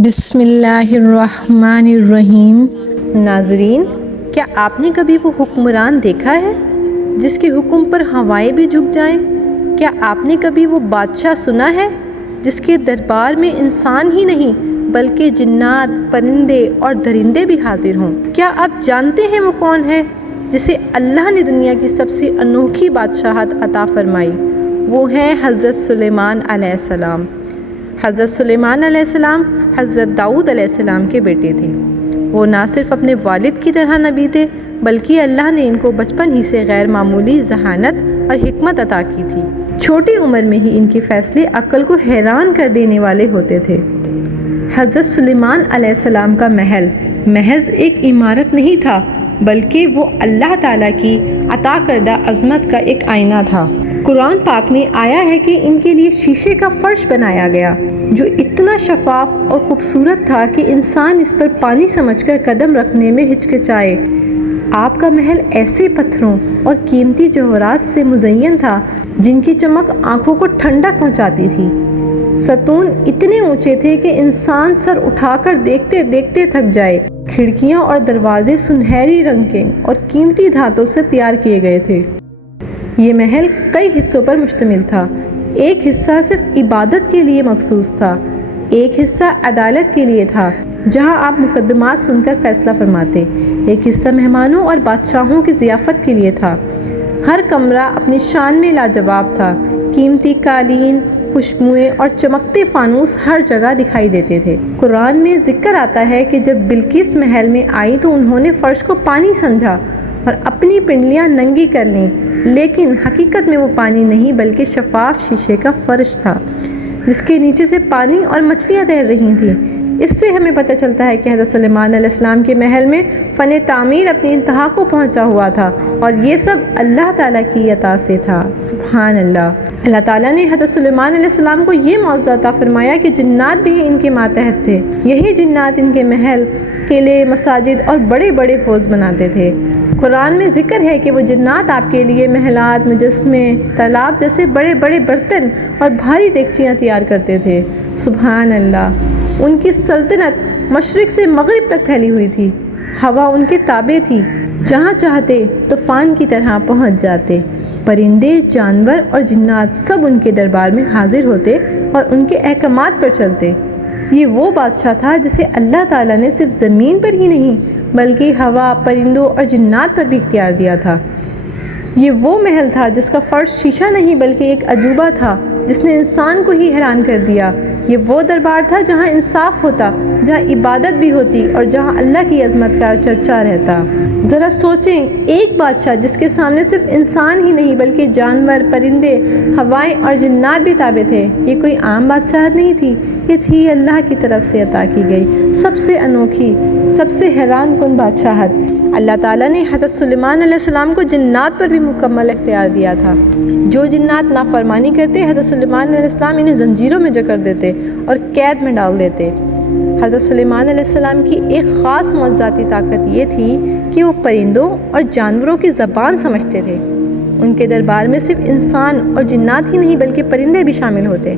بسم اللہ الرحمن الرحیم۔ ناظرین، کیا آپ نے کبھی وہ حکمران دیکھا ہے جس کے حکم پر ہوائیں بھی جھک جائیں؟ کیا آپ نے کبھی وہ بادشاہ سنا ہے جس کے دربار میں انسان ہی نہیں بلکہ جنات، پرندے اور درندے بھی حاضر ہوں؟ کیا آپ جانتے ہیں وہ کون ہے جسے اللہ نے دنیا کی سب سے انوکھی بادشاہت عطا فرمائی؟ وہ ہیں حضرت سلیمان علیہ السلام۔ حضرت سلیمان علیہ السلام حضرت داؤد علیہ السلام کے بیٹے تھے۔ وہ نہ صرف اپنے والد کی طرح نبی تھے بلکہ اللہ نے ان کو بچپن ہی سے غیر معمولی ذہانت اور حکمت عطا کی تھی۔ چھوٹی عمر میں ہی ان کے فیصلے عقل کو حیران کر دینے والے ہوتے تھے۔ حضرت سلیمان علیہ السلام کا محل محض ایک عمارت نہیں تھا بلکہ وہ اللہ تعالیٰ کی عطا کردہ عظمت کا ایک آئینہ تھا۔ قرآن پاک میں آیا ہے کہ ان کے لیے شیشے کا فرش بنایا گیا جو اتنا شفاف اور خوبصورت تھا کہ انسان اس پر پانی سمجھ کر قدم رکھنے میں ہچکچائے۔ آپ کا محل ایسے پتھروں اور قیمتی جوہرات سے مزین تھا جن کی چمک آنکھوں کو ٹھنڈک پہنچاتی تھی۔ ستون اتنے اونچے تھے کہ انسان سر اٹھا کر دیکھتے دیکھتے تھک جائے۔ کھڑکیاں اور دروازے سنہری رنگ کے اور قیمتی دھاتوں سے تیار کیے گئے تھے۔ یہ محل کئی حصوں پر مشتمل تھا۔ ایک حصہ صرف عبادت کے لیے مخصوص تھا، ایک حصہ عدالت کے لیے تھا جہاں آپ مقدمات سن کر فیصلہ فرماتے، ایک حصہ مہمانوں اور بادشاہوں کی ضیافت کے لیے تھا۔ ہر کمرہ اپنی شان میں لاجواب تھا۔ قیمتی قالین، خوشبوئیں اور چمکتے فانوس ہر جگہ دکھائی دیتے تھے۔ قرآن میں ذکر آتا ہے کہ جب بلقیس محل میں آئی تو انہوں نے فرش کو پانی سمجھا اور اپنی پنڈلیاں ننگی کر لیں، لیکن حقیقت میں وہ پانی نہیں بلکہ شفاف شیشے کا فرش تھا جس کے نیچے سے پانی اور مچھلیاں تیر رہی تھیں۔ اس سے ہمیں پتہ چلتا ہے کہ حضرت سلیمان علیہ السلام کے محل میں فن تعمیر اپنی انتہا کو پہنچا ہوا تھا اور یہ سب اللہ تعالیٰ کی عطا سے تھا۔ سبحان اللہ۔ اللہ تعالیٰ نے حضرت سلیمان علیہ السلام کو یہ معجزہ عطا فرمایا کہ جنات بھی ان کے ماتحت تھے۔ یہی جنات ان کے محل، قلعے، مساجد اور بڑے بڑے حوض بناتے تھے۔ قرآن میں ذکر ہے کہ وہ جنات آپ کے لیے محلات، مجسمے، تالاب جیسے بڑے بڑے برتن اور بھاری دیگچیاں تیار کرتے تھے۔ سبحان اللہ۔ ان کی سلطنت مشرق سے مغرب تک پھیلی ہوئی تھی۔ ہوا ان کے تابع تھی، جہاں چاہتے طوفان کی طرح پہنچ جاتے۔ پرندے، جانور اور جنات سب ان کے دربار میں حاضر ہوتے اور ان کے احکامات پر چلتے۔ یہ وہ بادشاہ تھا جسے اللہ تعالیٰ نے صرف زمین پر ہی نہیں بلکہ ہوا، پرندوں اور جنات پر بھی اختیار دیا تھا۔ یہ وہ محل تھا جس کا فرش شیشہ نہیں بلکہ ایک عجوبہ تھا جس نے انسان کو ہی حیران کر دیا۔ یہ وہ دربار تھا جہاں انصاف ہوتا، جہاں عبادت بھی ہوتی اور جہاں اللہ کی عظمت کا چرچا رہتا۔ ذرا سوچیں، ایک بادشاہ جس کے سامنے صرف انسان ہی نہیں بلکہ جانور، پرندے، ہوائیں اور جنات بھی تابع تھے۔ یہ کوئی عام بادشاہت نہیں تھی، یہ تھی اللہ کی طرف سے عطا کی گئی سب سے انوکھی، سب سے حیران کن بادشاہت۔ اللہ تعالیٰ نے حضرت سلیمان علیہ السلام کو جنات پر بھی مکمل اختیار دیا تھا۔ جو جنات نافرمانی کرتے، حضرت سلیمان علیہ السلام انہیں زنجیروں میں جکڑ دیتے اور قید میں ڈال دیتے۔ حضرت سلیمان علیہ السلام کی ایک خاص معجزاتی طاقت یہ تھی کہ وہ پرندوں اور جانوروں کی زبان سمجھتے تھے۔ ان کے دربار میں صرف انسان اور جنات ہی نہیں بلکہ پرندے بھی شامل ہوتے۔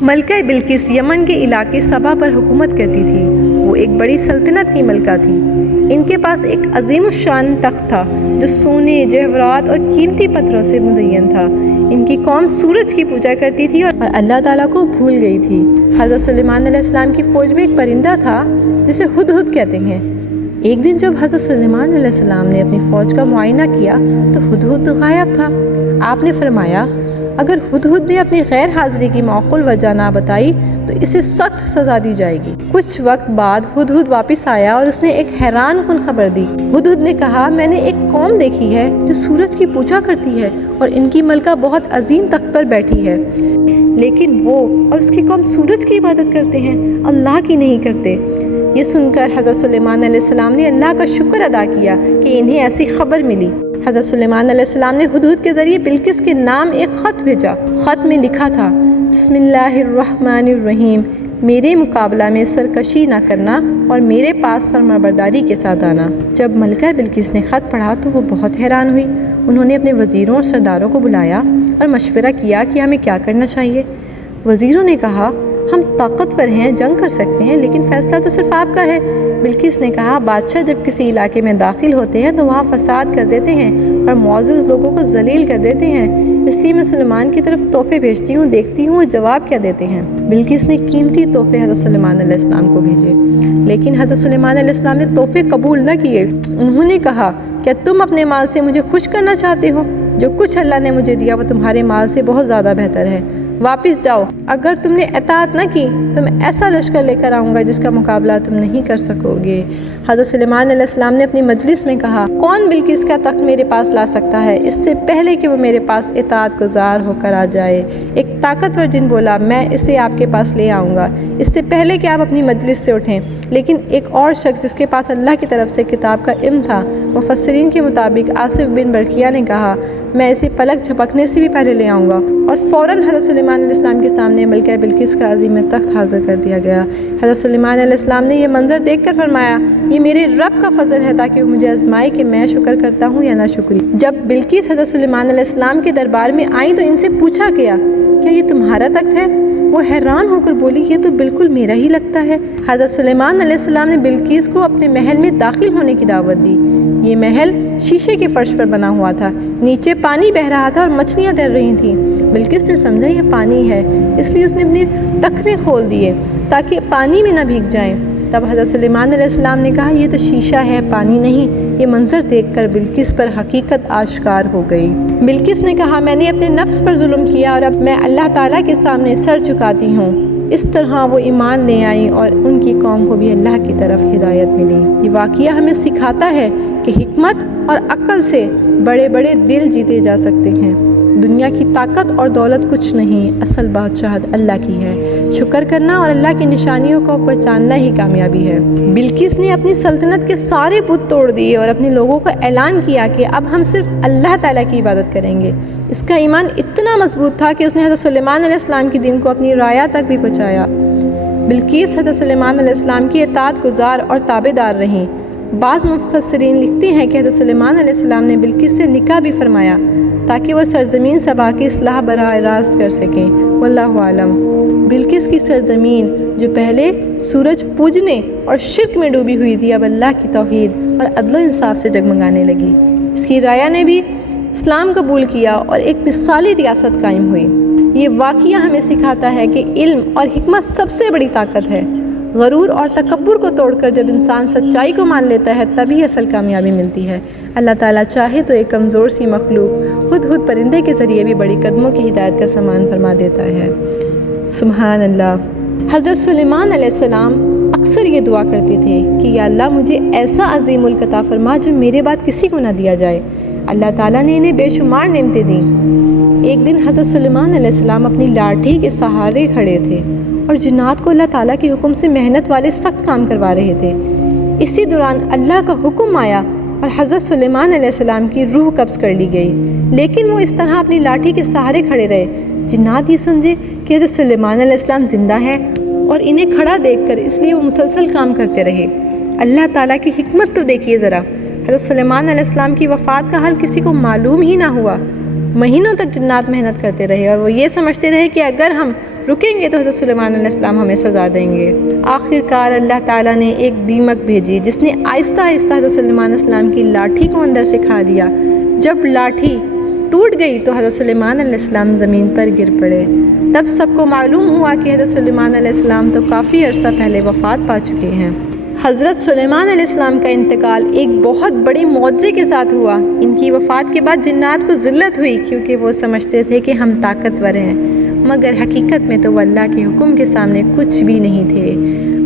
ملکہ بلقیس یمن کے علاقے سبا پر حکومت کرتی تھی۔ وہ ایک بڑی سلطنت کی ملکہ تھی۔ ان کے پاس ایک عظیم الشان تخت تھا جو سونے، جواہرات اور قیمتی پتھروں سے مزین تھا۔ ان کی قوم سورج کی پوجا کرتی تھی اور اللہ تعالیٰ کو بھول گئی تھی۔ حضرت سلیمان علیہ السلام کی فوج میں ایک پرندہ تھا جسے ہدہد کہتے ہیں۔ ایک دن جب حضرت سلیمان علیہ السلام نے اپنی فوج کا معائنہ کیا تو ہدہد غائب تھا۔ آپ نے فرمایا، اگر ہدہد نے اپنی غیر حاضری کی معقول وجہ نہ بتائی تو اسے سخت سزا دی جائے گی۔ کچھ وقت بعد ہدہد واپس آیا اور اس نے ایک حیران کن خبر دی۔ ہدہد نے کہا، میں نے ایک قوم دیکھی ہے جو سورج کی پوجا کرتی ہے اور ان کی ملکہ بہت عظیم تخت پر بیٹھی ہے، لیکن وہ اور اس کی قوم سورج کی عبادت کرتے ہیں، اللہ کی نہیں کرتے۔ یہ سن کر حضرت سلیمان علیہ السلام نے اللہ کا شکر ادا کیا کہ انہیں ایسی خبر ملی۔ حضرت سلیمان علیہ السلام نے ہدہد کے ذریعے بلقیس کے نام ایک خط بھیجا۔ خط میں لکھا تھا، بسم اللہ الرحمن الرحیم، میرے مقابلہ میں سرکشی نہ کرنا اور میرے پاس فرمانبرداری کے ساتھ آنا۔ جب ملکہ بلقیس نے خط پڑھا تو وہ بہت حیران ہوئی۔ انہوں نے اپنے وزیروں اور سرداروں کو بلایا اور مشورہ کیا کہ ہمیں کیا کرنا چاہیے۔ وزیروں نے کہا، ہم طاقتور ہیں، جنگ کر سکتے ہیں، لیکن فیصلہ تو صرف آپ کا ہے۔ بلقیس نے کہا بادشاہ جب کسی علاقے میں داخل ہوتے ہیں تو وہاں فساد کر دیتے ہیں اور معزز لوگوں کو ذلیل کر دیتے ہیں، اس لیے میں سلیمان کی طرف تحفے بھیجتی ہوں، دیکھتی ہوں وہ جواب کیا دیتے ہیں۔ بلقیس نے قیمتی تحفے حضرت سلیمان علیہ السلام کو بھیجے، لیکن حضرت سلیمان علیہ السلام نے تحفے قبول نہ کیے۔ انہوں نے کہا کیا تم اپنے مال سے مجھے خوش کرنا چاہتے ہو؟ جو کچھ اللہ نے مجھے دیا وہ تمہارے مال سے بہت زیادہ بہتر ہے، واپس جاؤ۔ اگر تم نے اطاعت نہ کی تو میں ایسا لشکر لے کر آؤں گا جس کا مقابلہ تم نہیں کر سکو گے۔ حضرت سلیمان علیہ السلام نے اپنی مجلس میں کہا کون بلقیس کا تخت میرے پاس لا سکتا ہے اس سے پہلے کہ وہ میرے پاس اطاعت گزار ہو کر آ جائے؟ ایک طاقتور جن بولا میں اسے آپ کے پاس لے آؤں گا اس سے پہلے کہ آپ اپنی مجلس سے اٹھیں۔ لیکن ایک اور شخص جس کے پاس اللہ کی طرف سے کتاب کا علم تھا، مفسرین کے مطابق آصف بن برقیہ نے کہا میں اسے پلک جھپکنے سے بھی پہلے لے آؤں گا، اور فوراً حضرت سلیمان علیہ السلام کے سامنے ملکہ بلقیس کا عظیم تخت حاضر کر دیا گیا۔ حضرت سلیمان علیہ السلام نے یہ منظر دیکھ کر فرمایا یہ میرے رب کا فضل ہے تاکہ وہ مجھے آزمائے کہ میں شکر کرتا ہوں یا نہ شکری۔ جب بلقیس حضرت سلیمان علیہ السلام کے دربار میں آئیں تو ان سے پوچھا گیا کیا یہ تمہارا تخت ہے؟ وہ حیران ہو کر بولی یہ تو بالکل میرا ہی لگتا ہے۔ حضرت سلیمان علیہ السلام نے بلقیس کو اپنے محل میں داخل ہونے کی دعوت دی۔ یہ محل شیشے کے فرش پر بنا ہوا تھا، نیچے پانی بہہ رہا تھا اور مچھلیاں تیر رہی تھیں۔ بلقیس نے سمجھا یہ پانی ہے، اس لیے اس نے اپنے ٹخنے کھول دیے تاکہ پانی میں نہ بھیگ جائیں۔ تب حضرت سلیمان علیہ السلام نے کہا یہ تو شیشہ ہے، پانی نہیں۔ یہ منظر دیکھ کر بلقیس پر حقیقت آشکار ہو گئی۔ بلقیس نے کہا میں نے اپنے نفس پر ظلم کیا اور اب میں اللہ تعالیٰ کے سامنے سر جھکاتی ہوں۔ اس طرح وہ ایمان لے آئیں اور ان کی قوم کو بھی اللہ کی طرف ہدایت ملی۔ یہ واقعہ ہمیں سکھاتا ہے کہ حکمت اور عقل سے بڑے بڑے دل جیتے جا سکتے ہیں۔ دنیا کی طاقت اور دولت کچھ نہیں، اصل بادشاہت اللہ کی ہے۔ شکر کرنا اور اللہ کی نشانیوں کو پہچاننا ہی کامیابی ہے۔ بلقیس نے اپنی سلطنت کے سارے بت توڑ دیے اور اپنے لوگوں کو اعلان کیا کہ اب ہم صرف اللہ تعالیٰ کی عبادت کریں گے۔ اس کا ایمان اتنا مضبوط تھا کہ اس نے حضرت سلیمان علیہ السلام کے دین کو اپنی رعایا تک بھی پہنچایا۔ بلقیس حضرت سلیمان علیہ السلام کی اطاعت گزار اور تابع دار رہیں۔ بعض مفسرین لکھتے ہیں کہ حضرت سلیمان علیہ السلام نے بلقیس سے نکاح بھی فرمایا تاکہ وہ سرزمین سبا کی اصلاح براہ راست کر سکیں۔ واللہ عالم۔ بلقیس کی سرزمین جو پہلے سورج پوجنے اور شرک میں ڈوبی ہوئی تھی اب اللہ کی توحید اور عدل و انصاف سے جگمگانے لگی۔ اس کی رعایا نے بھی اسلام قبول کیا اور ایک مثالی ریاست قائم ہوئی۔ یہ واقعہ ہمیں سکھاتا ہے کہ علم اور حکمت سب سے بڑی طاقت ہے۔ غرور اور تکبر کو توڑ کر جب انسان سچائی کو مان لیتا ہے تبھی اصل کامیابی ملتی ہے۔ اللہ تعالیٰ چاہے تو ایک کمزور سی مخلوق ہدہد پرندے کے ذریعے بھی بڑی قدموں کی ہدایت کا سامان فرما دیتا ہے۔ سبحان اللہ۔ حضرت سلیمان علیہ السلام اکثر یہ دعا کرتے تھے کہ یا اللہ مجھے ایسا عظیم ملک عطا فرما جو میرے بعد کسی کو نہ دیا جائے۔ اللہ تعالیٰ نے انہیں بے شمار نعمتیں دیں۔ ایک دن حضرت سلیمان علیہ السلام اپنی لاٹھی کے سہارے کھڑے تھے اور جنات کو اللہ تعالیٰ کے حکم سے محنت والے سخت کام کروا رہے تھے۔ اسی دوران اللہ کا حکم آیا اور حضرت سلیمان علیہ السلام کی روح قبض کر لی گئی، لیکن وہ اس طرح اپنی لاٹھی کے سہارے کھڑے رہے۔ جنات یہ سمجھے کہ حضرت سلیمان علیہ السلام زندہ ہے اور انہیں کھڑا دیکھ کر اس لیے وہ مسلسل کام کرتے رہے۔ اللہ تعالیٰ کی حکمت تو دیکھیے ذرا، حضرت سلیمان علیہ السلام کی وفات کا حل کسی کو معلوم ہی نہ ہوا۔ مہینوں تک جنات محنت کرتے رہے اور وہ یہ سمجھتے رہے کہ اگر ہم رکیں گے تو حضرت سلیمان علیہ السلام ہمیں سزا دیں گے۔ آخر کار اللہ تعالیٰ نے ایک دیمک بھیجی جس نے آہستہ آہستہ حضرت سلیمان علیہ السلام کی لاٹھی کو اندر سے کھا لیا۔ جب لاٹھی ٹوٹ گئی تو حضرت سلیمان علیہ السلام زمین پر گر پڑے۔ تب سب کو معلوم ہوا کہ حضرت سلیمان علیہ السلام تو کافی عرصہ پہلے وفات پا چکے ہیں۔ حضرت سلیمان علیہ السلام کا انتقال ایک بہت بڑے معجزے کے ساتھ ہوا۔ ان کی وفات کے بعد جنات کو ذلت ہوئی کیونکہ وہ سمجھتے تھے کہ ہم طاقتور ہیں، مگر حقیقت میں تو وہ اللہ کے حکم کے سامنے کچھ بھی نہیں تھے۔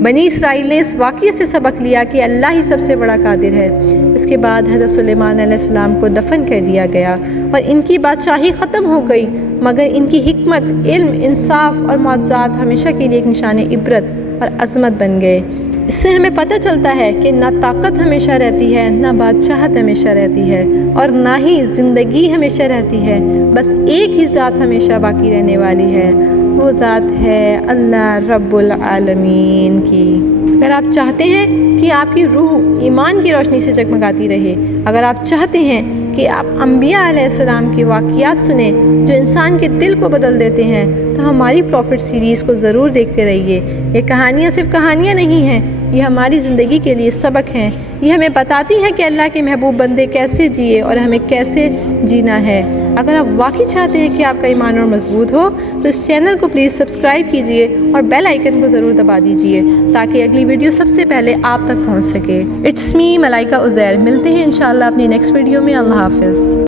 بنی اسرائیل نے اس واقعے سے سبق لیا کہ اللہ ہی سب سے بڑا قادر ہے۔ اس کے بعد حضرت سلیمان علیہ السلام کو دفن کر دیا گیا اور ان کی بادشاہی ختم ہو گئی، مگر ان کی حکمت، علم، انصاف اور معجزات ہمیشہ کے لیے ایک نشان عبرت اور عظمت بن گئے۔ اس سے ہمیں پتہ چلتا ہے کہ نہ طاقت ہمیشہ رہتی ہے، نہ بادشاہت ہمیشہ رہتی ہے، اور نہ ہی زندگی ہمیشہ رہتی ہے۔ بس ایک ہی ذات ہمیشہ باقی رہنے والی ہے، وہ ذات ہے اللہ رب العالمین کی۔ اگر آپ چاہتے ہیں کہ آپ کی روح ایمان کی روشنی سے جگمگاتی رہے، اگر آپ چاہتے ہیں کہ کہ آپ انبیاء علیہ السلام کے واقعات سنیں جو انسان کے دل کو بدل دیتے ہیں، تو ہماری پروفٹ سیریز کو ضرور دیکھتے رہیے۔ یہ کہانیاں صرف کہانیاں نہیں ہیں، یہ ہماری زندگی کے لیے سبق ہیں۔ یہ ہمیں بتاتی ہیں کہ اللہ کے محبوب بندے کیسے جیے اور ہمیں کیسے جینا ہے۔ اگر آپ واقعی چاہتے ہیں کہ آپ کا ایمان اور مضبوط ہو تو اس چینل کو پلیز سبسکرائب کیجئے اور بیل آئیکن کو ضرور دبا دیجئے تاکہ اگلی ویڈیو سب سے پہلے آپ تک پہنچ سکے۔ اٹس می ملائکہ عزیر، ملتے ہیں انشاءاللہ اپنی نیکسٹ ویڈیو میں۔ اللہ حافظ۔